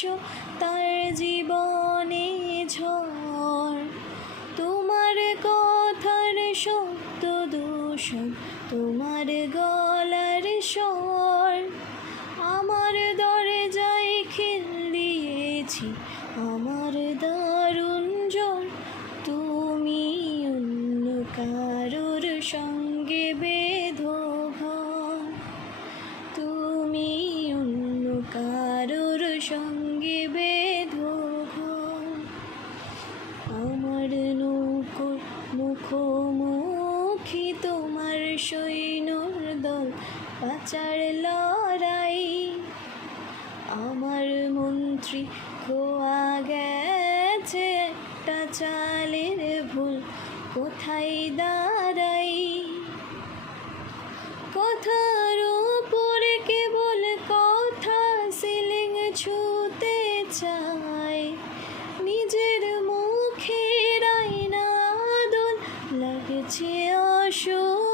এসো তার জীবনে ঝড়। তোমার কথার শব্দ দূষণ, তোমার গলার স্বর। আমার দরজায় খিল দিয়েছি আমার দারুণ জ্বর। তুমি অন্য কারোর সঙ্গে বেঁধো ঘর, তুমি অন্য কারোর সঙ্গে বেঁধো ঘর। আমার নৌকোর মুখোমুখি তোমার সৈন্যর দল, বাঁচার লড়াই। আমার মন্ত্রী খোয়া গেছে একটা চালের ভুল, কোথায় দাঁড়াই। কথার উপরে কেবল কথা, সিলিং ছুঁতে চায়। নিজের মুখের আয়না দোল লাগছে অসুখ।